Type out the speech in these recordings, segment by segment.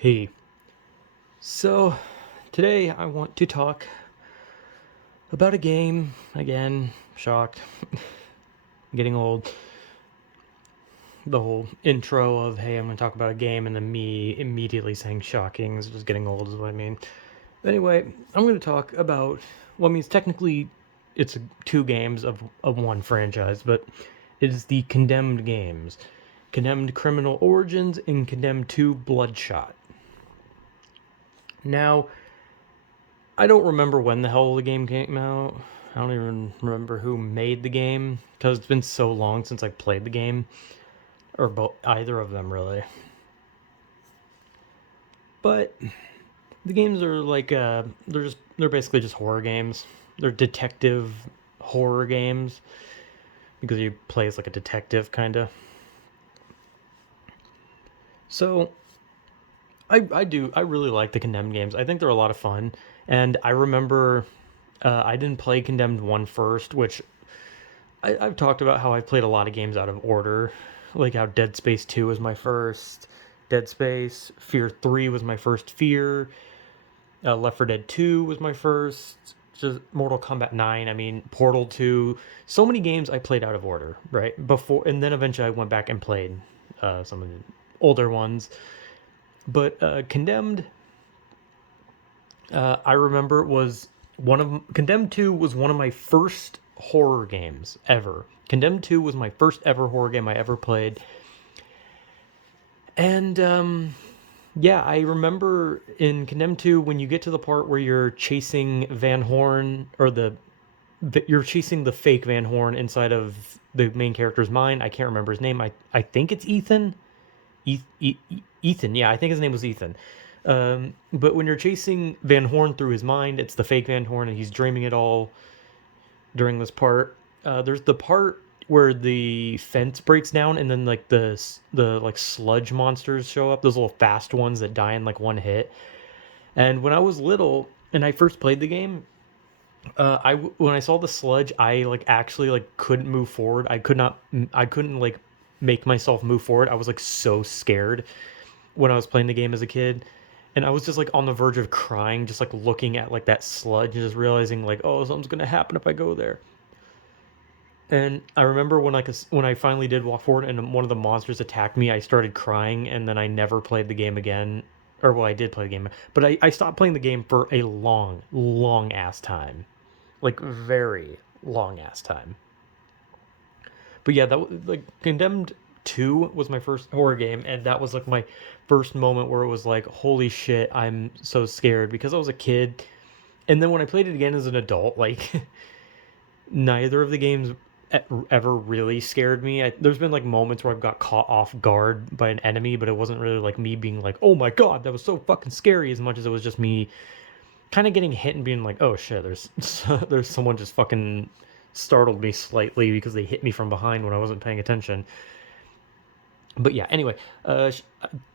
Hey, so today I want to talk about a game. Again, shock, getting old. The whole intro of, hey, I'm going to talk about a game, and then me immediately saying shocking is just getting old, is what I mean. Anyway, I'm going to talk about, well, I mean, technically it's two games of one franchise, but it is the Condemned games. Condemned Criminal Origins and Condemned 2 Bloodshot. Now, I don't remember when the hell the game came out. I don't even remember who made the game because it's been so long since I played the game, or both, either of them really. But the games are like they're basically just horror games. They're detective horror games because you play as like a detective kind of. So I really like the Condemned games. I think they're a lot of fun, and I remember I didn't play Condemned 1 first, which I've talked about how I played a lot of games out of order, like how Dead Space 2 was my first, Dead Space, Fear 3 was my first Fear, Left 4 Dead 2 was my first, just Mortal Kombat 9, I mean, Portal 2. So many games I played out of order, right? Before, and then eventually I went back and played some of the older ones. But Condemned, I remember was Condemned 2 was one of my first horror games ever. Condemned 2 was my first ever horror game I ever played. And yeah, I remember in Condemned 2 when you get to the part where you're chasing Van Horn, or you're chasing the fake Van Horn inside of the main character's mind. I can't remember his name. I think it's Ethan. Ethan, yeah, I think his name was Ethan. But when you're chasing Van Horn through his mind, it's the fake Van Horn, and he's dreaming it all during this part. There's the part where the fence breaks down, and then like the like sludge monsters show up. Those little fast ones that die in like one hit. And when I was little and I first played the game, when I saw the sludge, I like actually like couldn't move forward. I couldn't like make myself move forward. I was like so scared when I was playing the game as a kid. And I was just like on the verge of crying, just like looking at like that sludge and just realizing like, oh, something's gonna happen if I go there. And I remember when I finally did walk forward and one of the monsters attacked me, I started crying, and then I never played the game again. Or well, I did play the game, but I stopped playing the game for a long, long ass time, like very long ass time. But yeah, like Condemned 2 was my first horror game, and that was like my first moment where it was like, holy shit, I'm so scared because I was a kid. And then when I played it again as an adult, like neither of the games ever really scared me. There's been like moments where I've got caught off guard by an enemy, but it wasn't really like me being like, "Oh my god, that was so fucking scary," as much as it was just me kind of getting hit and being like, "Oh shit, there's someone just fucking startled me slightly because they hit me from behind when I wasn't paying attention." But yeah, anyway, I'm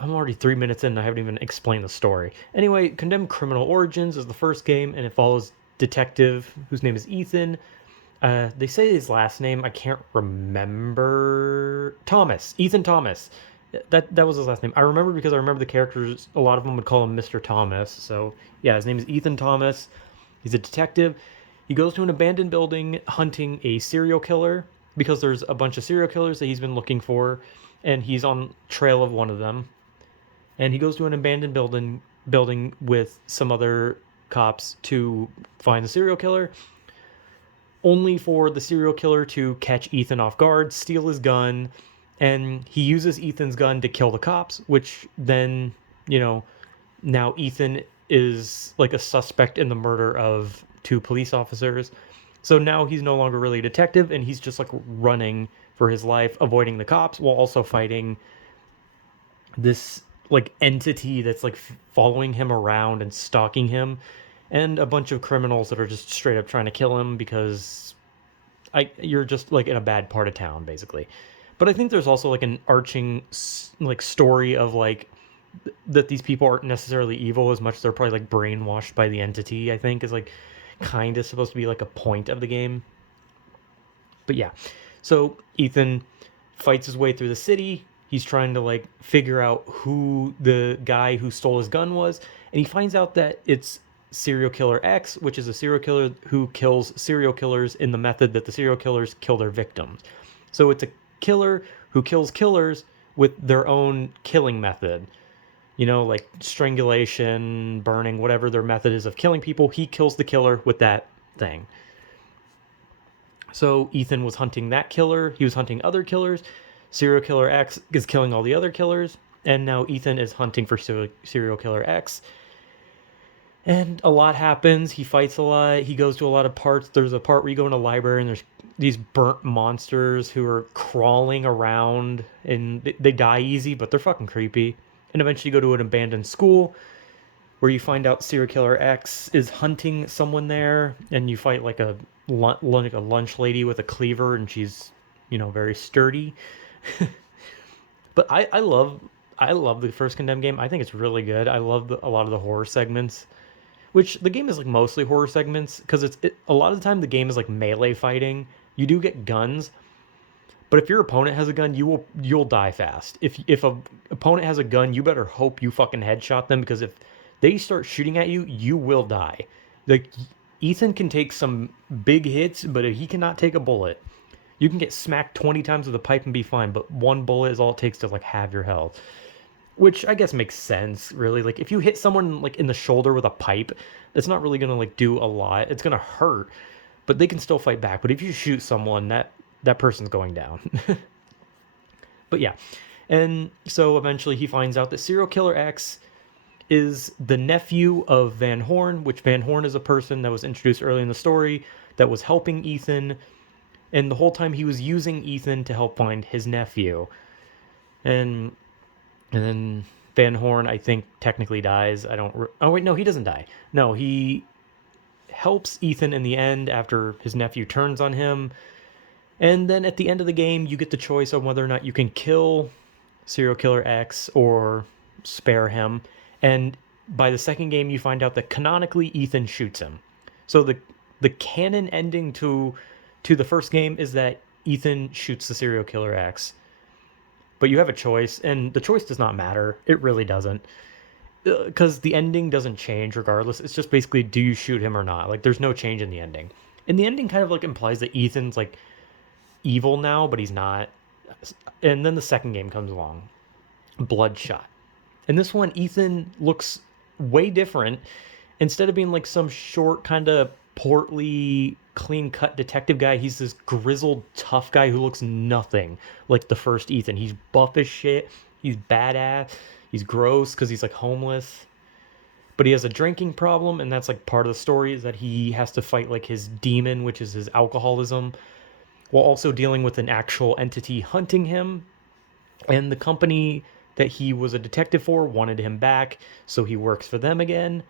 already 3 minutes in and I haven't even explained the story. Anyway, Condemned Criminal Origins is the first game, and it follows detective whose name is Ethan. They say his last name. I can't remember. Thomas. Ethan Thomas. That was his last name. I remember because I remember the characters. A lot of them would call him Mr. Thomas. So yeah, his name is Ethan Thomas. He's a detective. He goes to an abandoned building hunting a serial killer because there's a bunch of serial killers that he's been looking for, and he's on trail of one of them. And he goes to an abandoned building with some other cops to find the serial killer, only for the serial killer to catch Ethan off guard, steal his gun, and he uses Ethan's gun to kill the cops, which then, you know, now Ethan is like a suspect in the murder of two police officers. So now he's no longer really a detective, and he's just like running for his life, avoiding the cops while also fighting this like entity that's like following him around and stalking him, and a bunch of criminals that are just straight up trying to kill him because you're just like in a bad part of town basically. But I think there's also like an arching like story of like that these people aren't necessarily evil as much as they're probably like brainwashed by the entity. I think is like kind of supposed to be like a point of the game. But yeah, so Ethan fights his way through the city, He's trying to like figure out who the guy who stole his gun was, and he finds out that it's serial killer X, which is a serial killer who kills serial killers in the method that the serial killers kill their victims. So it's a killer who kills killers with their own killing method. You know, like strangulation, burning, whatever their method is of killing people. He kills the killer with that thing. So Ethan was hunting that killer. He was hunting other killers. Serial killer X is killing all the other killers. And now Ethan is hunting for serial killer X. And a lot happens. He fights a lot. He goes to a lot of parts. There's a part where you go in a library and there's these burnt monsters who are crawling around, and they die easy, but they're fucking creepy. And eventually you go to an abandoned school where you find out serial killer X is hunting someone there, and you fight like a lunch lady with a cleaver, and she's, you know, very sturdy. But I love the first Condemned game. I think it's really good. I love a lot of the horror segments, which the game is like mostly horror segments because a lot of the time the game is like melee fighting. You do get guns, but if your opponent has a gun, you'll die fast. If a opponent has a gun, you better hope you fucking headshot them, because if they start shooting at you, you will die. Like, Ethan can take some big hits, but he cannot take a bullet. You can get smacked 20 times with a pipe and be fine, but one bullet is all it takes to like halve your health. Which I guess makes sense, really. Like, if you hit someone like in the shoulder with a pipe, that's not really gonna like do a lot. It's gonna hurt, but they can still fight back. But if you shoot someone, that person's going down. But yeah, and so eventually he finds out that serial killer X is the nephew of Van Horn, which Van Horn is a person that was introduced early in the story that was helping Ethan, and the whole time he was using Ethan to help find his nephew. And then Van Horn, I think, technically dies. Oh wait, no, he doesn't die. No, he helps Ethan in the end after his nephew turns on him. And then at the end of the game, you get the choice on whether or not you can kill serial killer X or spare him. And by the second game, you find out that canonically Ethan shoots him. So the canon ending to the first game is that Ethan shoots the serial killer X. But you have a choice, and the choice does not matter. It really doesn't. Because the ending doesn't change regardless. It's just basically, do you shoot him or not? Like, there's no change in the ending. And the ending kind of like implies that Ethan's like evil now, but he's not. And then the second game comes along, Bloodshot. In this one, Ethan looks way different. Instead of being like some short, kind of portly, clean-cut detective guy, he's this grizzled, tough guy who looks nothing like the first Ethan. He's buff as shit. He's badass. He's gross because he's like homeless. But he has a drinking problem, and that's like part of the story, is that he has to fight like his demon, which is his alcoholism, while also dealing with an actual entity hunting him. And the company that he was a detective for wanted him back, so he works for them again.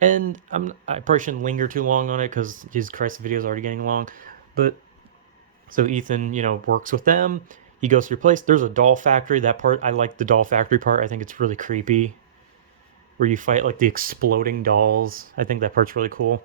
And I probably shouldn't linger too long on it because Jesus Christ, the video is already getting long. But so Ethan, works with them. He goes to your place. There's a doll factory. That part, I like the doll factory part. I think it's really creepy, where you fight like the exploding dolls. I think that part's really cool.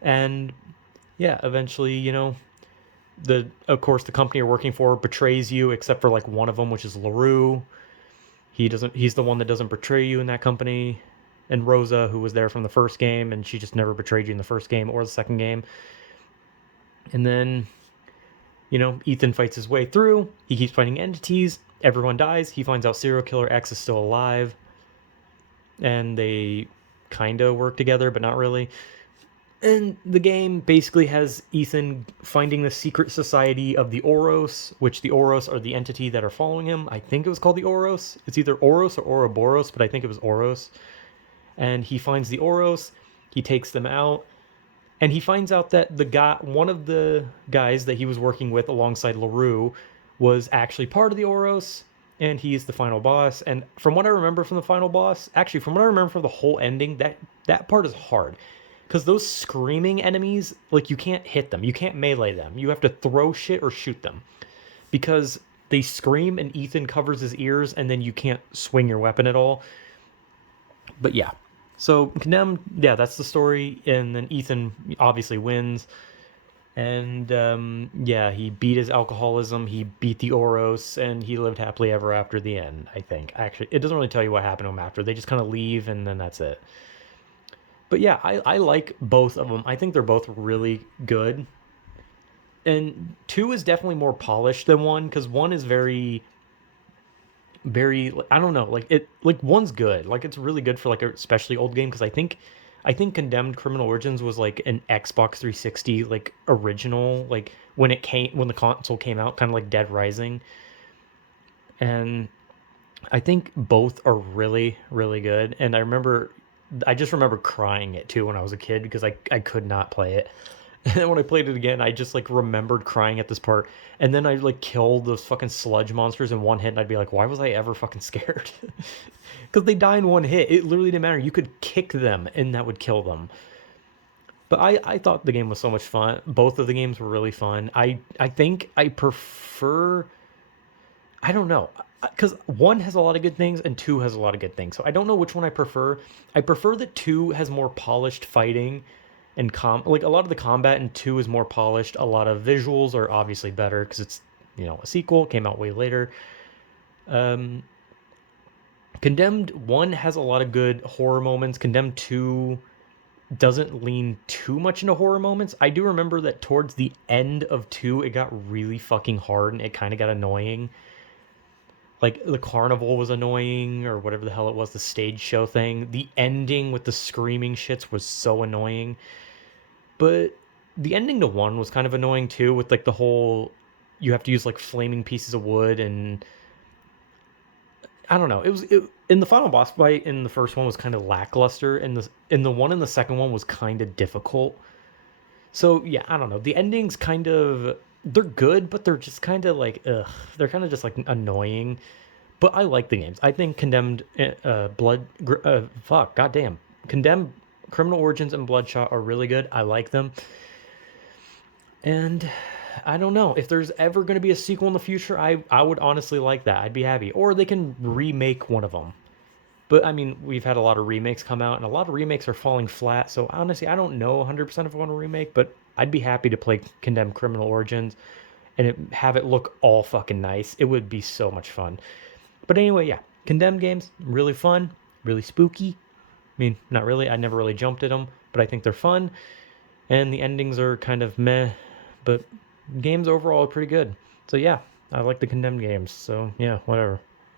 And yeah, eventually, of course the company you're working for betrays you, except for like one of them, which is LaRue. He's the one that doesn't betray you in that company. And Rosa, who was there from the first game, and she just never betrayed you in the first game or the second game. And then, Ethan fights his way through. He keeps fighting entities. Everyone dies. He finds out serial killer X is still alive. And they kind of work together, but not really. And the game basically has Ethan finding the secret society of the Oros, which the Oros are the entity that are following him. I think it was called the Oros. It's either Oros or Ouroboros, but I think it was Oros. And he finds the Oros, he takes them out, and he finds out that one of the guys that he was working with alongside LaRue was actually part of the Oros, and he's the final boss. And from what I remember from the final boss, actually from what I remember from the whole ending, that part is hard. Because those screaming enemies, like, you can't hit them, you can't melee them, you have to throw shit or shoot them. Because they scream and Ethan covers his ears, and then you can't swing your weapon at all. But yeah. So, Condemned, yeah, that's the story. And then Ethan obviously wins. And yeah, he beat his alcoholism, he beat the Oros, and he lived happily ever after the end, I think. Actually, it doesn't really tell you what happened to him after. They just kind of leave, and then that's it. But yeah, I like both of them. I think they're both really good. And two is definitely more polished than one, because one is very, I don't know, like it, like one's good, like it's really good for like a especially old game, because I think Condemned Criminal Origins was like an Xbox 360 like original, like when the console came out, kind of like Dead Rising. And I think both are really really good. And I just remember crying it too when I was a kid, because I could not play it. And then when I played it again, I just like remembered crying at this part. And then I'd like kill those fucking sludge monsters in one hit, and I'd be like, why was I ever fucking scared? Because they die in one hit. It literally didn't matter. You could kick them, and that would kill them. But I thought the game was so much fun. Both of the games were really fun. I think I prefer. I don't know, because one has a lot of good things and two has a lot of good things. So I don't know which one I prefer. I prefer that two has more polished fighting, and like a lot of the combat in two is more polished. A lot of visuals are obviously better because it's a sequel, came out way later. Um, Condemned one has a lot of good horror moments. Condemned two doesn't lean too much into horror moments. I do remember that towards the end of two, it got really fucking hard and it kind of got annoying. Like the carnival was annoying, or whatever the hell it was, the stage show thing. The ending with the screaming shits was so annoying. But the ending to one was kind of annoying too, with like the whole you have to use like flaming pieces of wood, and I don't know. In the final boss fight in the first one was kind of lackluster, and the one in the second one was kind of difficult. So yeah, I don't know. The endings kind of, they're good, but they're just kind of like ugh. They're kind of just like annoying. But I like the games. I think Condemned, goddamn, Condemned Criminal Origins and Bloodshot are really good. I like them. And I don't know if there's ever going to be a sequel in the future. I would honestly like that. I'd be happy. Or they can remake one of them. But I mean, we've had a lot of remakes come out, and a lot of remakes are falling flat. So honestly, I don't know 100% if I want to remake, but I'd be happy to play Condemned Criminal Origins and have it look all fucking nice. It would be so much fun. But anyway, yeah, Condemned games, really fun, really spooky. I mean, not really. I never really jumped at them, but I think they're fun. And the endings are kind of meh, but games overall are pretty good. So yeah, I like the Condemned games. So yeah, whatever.